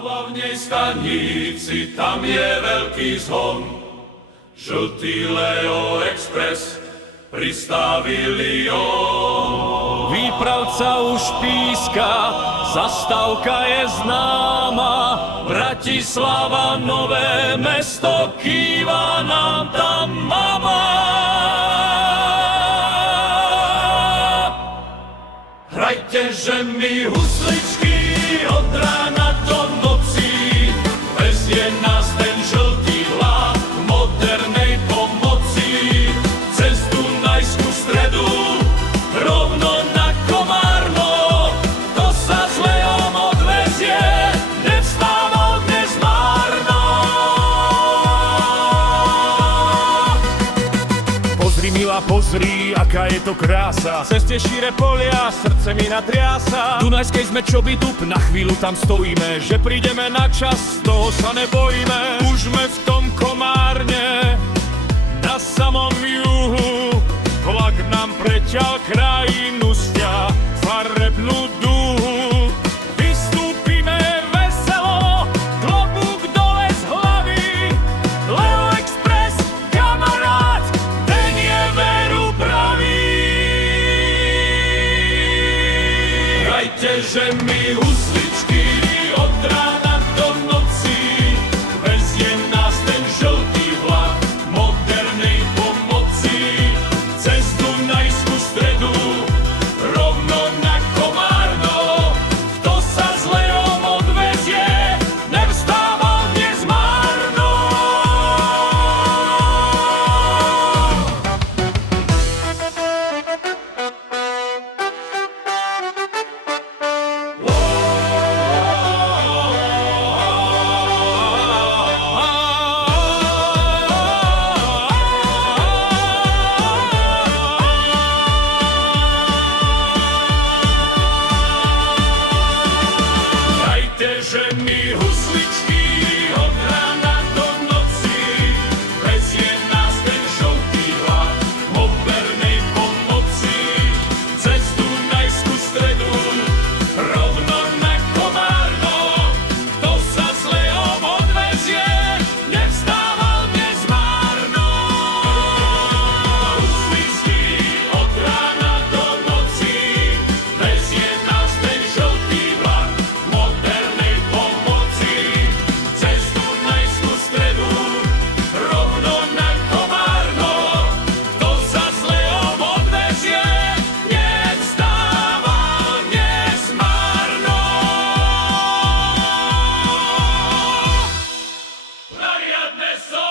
hlavnej stanici tam je veľký zhon. Žltý Leo Express pristavili on. Výpravca už píska, zastávka je známa. Bratislava, Nové Mesto, kýva nám tam mama. Hrajte, že mi husličky od rána do noci, vezie nás ten žltý vlak modernej pomoci. Cez Dunajskú stredu, rovno na Komárno, kto sa s Leom odvezie, nevstával dnes márno. Pozri, milá, pozri, aká je to krása. Cez tie šíre polia, srdce mi natriasa. V Dunajskej sme čo by dup, na chvíľu tam stojíme. Že prídeme na čas, toho sa nebojíme. Už sme v tom Komárne, na samom juhu. Vlak nám preťal krajinu, sťa farebnú dúhu. Vystúpime veselo, klobúk dole z hlavy. Leo Express, kamarát, ten je veru pravý. Hrajte, že mi husličky od rána do noci, vezie nás ten žltý vlak modernej pomoci. Cez Dunajskú stredu, rovno na Komárno, kto sa s Leom odvezie, nevstával dnes márno. Dajte, že mi husličky od rána do noci, vezie nás ten žltý vlak modernej pomoci. Cez Dunajskú stredu, rovno na Komárno, kto sa s Leom odvezie, nevstával dnes márno. Husličky od rána do noci, vezie nás ten žltý vlak modernej pomoci. Cez Dunajskú stredu, rovno na Komárno, kto sa s Leom odvezie, nevstával dnes márno. Nariadne som